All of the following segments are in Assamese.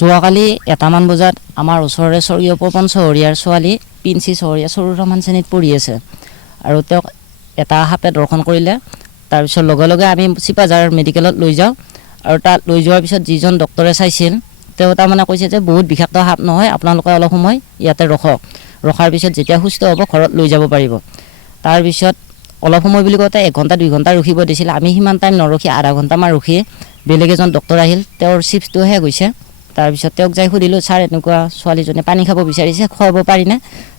যোৱাকালি 1মান বজাত আমাৰ ওচৰৰে স্বৰ্গীয় পপন চহৰীয়াৰ ছোৱালী পিঞ্চি চহৰীয়া 4মান শ্ৰেণীত পঢ়ি আছে আৰু তেওঁক এটা সাপে দৰ্শন কৰিলে। তাৰপিছত লগে লগে আমি চিপাঝাৰ মেডিকেলত লৈ যাওঁ আৰু তাত লৈ যোৱাৰ পিছত যিজন ডক্টৰে চাইছিল তেওঁ তাৰমানে কৈছে যে বহুত বিষাক্ত সাপ নহয়, আপোনালোকে অলপ সময় ইয়াতে ৰখাৰ পিছত যেতিয়া সুস্থ হ'ব ঘৰত লৈ যাব পাৰিব। তাৰপিছত অলপ সময় বুলি কওঁতে 1 ঘণ্টা 2 ঘণ্টা ৰখিব দিছিল। আমি সিমান টাইম নৰখি আধা ঘণ্টামান ৰখি বেলেগ এজন ডক্টৰ আহিল, তেওঁৰ চিপছটো শেষ হৈছে। তাৰপিছত তেওঁক যাই সুধিলোঁ, ছাৰ এনেকুৱা ছোৱালীজনীয়ে পানী খাব বিচাৰিছে, খুৱাব পাৰিনে?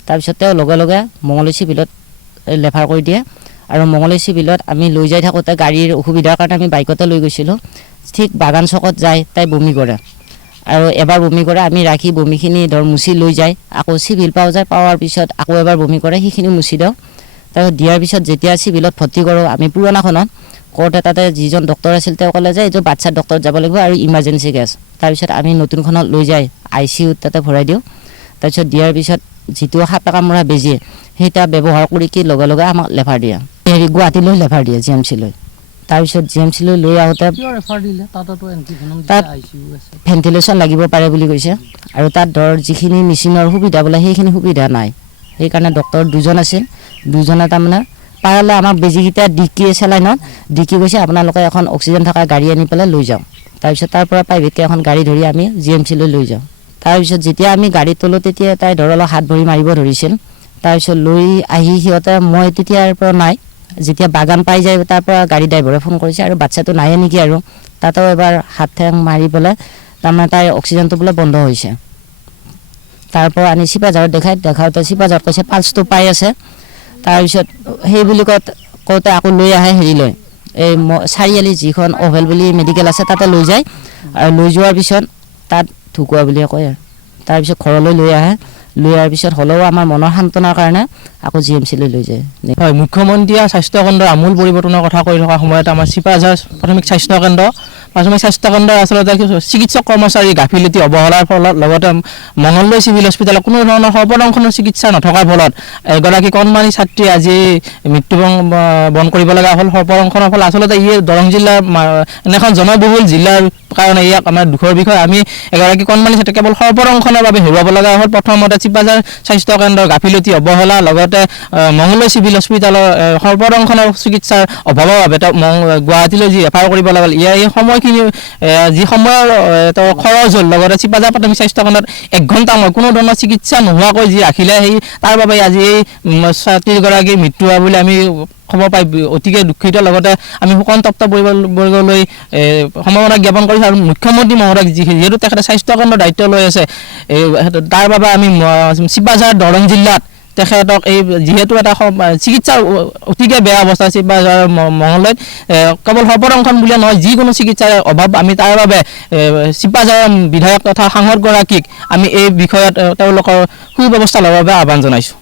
তাৰপিছত তেওঁ লগে লগে মঙলদৈ চিভিলত ৰেফাৰ কৰি দিয়ে আৰু মঙলদৈ চিভিলত আমি লৈ যাই থাকোঁতে গাড়ীৰ অসুবিধাৰ কাৰণে আমি বাইকতে লৈ গৈছিলোঁ। ঠিক বাগান চকত যাই তাই বমি কৰে আৰু এবাৰ বমি কৰে, আমি ৰাখি বমিখিনি মুচি লৈ যায়, আকৌ চিভিল পাৱাৰ পিছত আকৌ এবাৰ বমি কৰে, সেইখিনি মুচি দিওঁ। তাৰপিছত দিয়াৰ পিছত যেতিয়া চিভিলত ভৰ্তি কৰোঁ আমি পুৰণাখনত কৰোঁতে তাতে যিজন ডক্টৰ আছিল তেওঁ ক'লে যে এইটো বাচ্ছাৰ ডক্টৰত যাব লাগিব আৰু ইমাৰ্জেঞ্চি কেছ। তাৰপিছত আমি নতুনখনত লৈ যাই ICUত তাতে ভৰাই দিওঁ। তাৰপিছত দিয়াৰ পিছত যিটো সাপে কামোৰা বেজী সেইটা ব্যৱহাৰ কৰি কি লগে লগে আমাক ৰেফাৰ দিয়ে, গুৱাহাটীলৈ ৰেফাৰ দিয়ে GMC লৈ। তাৰপিছত GMC লৈ আহোঁতে তাত ভেণ্টিলেশ্যন লাগিব পাৰে বুলি কৈছে আৰু তাত যিখিনি মেচিনৰ সুবিধা বোলে সেইখিনি সুবিধা নাই। সেইকাৰণে ডক্টৰ 2জন আছিল, 2জনে তাৰমানে পাৰালে আমাক বেজীকেইটা চেলাইনত কৈছে আপোনালোকে এখন অক্সিজেন থকা গাড়ী আনি পেলাই লৈ যাওঁ। তাৰপিছত তাৰ পৰা প্ৰাইভেটকৈ এখন গাড়ী ধৰি আমি GMC লৈ যাওঁ। তাৰপিছত যেতিয়া আমি গাড়ীত তোলোঁ তেতিয়া তাই অলপ হাত ভৰি মাৰিব ধৰিছিল। তাৰপিছত লৈ আহি সিহঁতে মই তেতিয়াৰ পৰা নাই, যেতিয়া বাগান পাই যায় তাৰ পৰা গাড়ী ড্ৰাইভাৰে ফোন কৰিছে আৰু বাচ্ছাটো নাহে নেকি, আৰু তাতেও এবাৰ হাত ঠেং মাৰি পেলাই তাৰমানে তাইৰ অক্সিজেনটো বোলে বন্ধ হৈছে। তাৰ পৰা আনি চিপাঝাৰত দেখাওঁতে চিপাঝাৰত কৈছে পালছটো পাই আছে। তাৰপিছত সেই বুলি কওঁতে আকৌ লৈ আহে হেৰিলৈ, এই চাৰিআলি যিখন অভেল বুলি মেডিকেল আছে তাতে লৈ যায় আৰু লৈ যোৱাৰ পিছত তাত ঢুকোৱা বুলিয়ে কয় আৰু তাৰপিছত ঘৰলৈ লৈ আহে। লৈ অহাৰ পিছত হ'লেও আমাৰ মনৰ সান্তনাৰ কাৰণে আকৌ GMC লৈ যায়। হয়, মুখ্যমন্ত্ৰীয়ে স্বাস্থ্যকেন্দ্ৰৰ আমূল পৰিৱৰ্তনৰ কথা কৈ থকা সময়ত আমাৰ চিপাঝাৰ প্ৰাথমিক স্বাস্থ্যকেন্দ্ৰৰ আচলতে চিকিৎসক কৰ্মচাৰী গাফিলতি অৱহেলাৰ ফলত লগতে মঙলদৈ চিভিল হস্পিটেলত কোনো ধৰণৰ সৰ্বদংশনৰ চিকিৎসা নথকাৰ ফলত এগৰাকী কণমানি ছাত্ৰী আজি মৃত্যুবৰণ কৰিব লগা হ'ল সৰ্বদংশনৰ ফলত। আচলতে ই দৰং জিলাৰ এনেখন জনবহুল জিলাৰ কাৰণে ইয়াক আমাৰ দুখৰ বিষয়। আমি এগৰাকী কণমানি ছাত্ৰী কেৱল সৰ্বদংশনৰ বাবে হেৰুৱাব লগা হ'ল। প্ৰথমতে চিপাঝাৰ স্বাস্থ্যকেন্দ্ৰৰ গাফিলতি অৱহেলা, লগতে মঙলদৈ চিভিল হস্পিটেলৰ সৰ্বদংশনৰ চিকিৎসাৰ অভাৱৰ বাবে তেওঁ গুৱাহাটীলৈ যি ৰেফাৰ কৰিব লগা হ'ল। এই সময়খিনি যি সময়ৰ খৰচ হ'ল, লগতে চিপাঝাৰ প্ৰাথমিক স্বাস্থ্যকেন্দ্ৰত 1 ঘণ্টা কোনো ধৰণৰ চিকিৎসা নোহোৱাকৈ যি ৰাখিলে তাৰ বাবে আজি এই ছাত্ৰীগৰাকীৰ মৃত্যু হোৱা বুলি আমি খবৰ পাই অতিকে দুখিত। লগতে আমি শোকন্তপ্ত পৰিবলৈ সম্ভাৱনা জ্ঞাপন কৰিছোঁ আৰু মুখ্যমন্ত্ৰী মহোদয়ক যিহেতু তেখেতে স্বাস্থ্যকেন্দ্ৰৰ দায়িত্ব লৈ আছে তাৰ বাবে আমি চিপাঝাৰ দৰং জিলাত তেখেতক এই যিহেতু এটা চিকিৎসাৰ অতিকে বেয়া অৱস্থা চিপাঝাৰ মঙলদৈত কেৱল সৰ্বদংশন বুলিয়ে নহয় যিকোনো চিকিৎসাৰ অভাৱ, আমি তাৰ বাবে চিপাঝাৰৰ বিধায়ক তথা সাংসদগৰাকীক আমি এই বিষয়ত তেওঁলোকৰ সুব্যৱস্থা ল'বৰ বাবে আহ্বান জনাইছোঁ।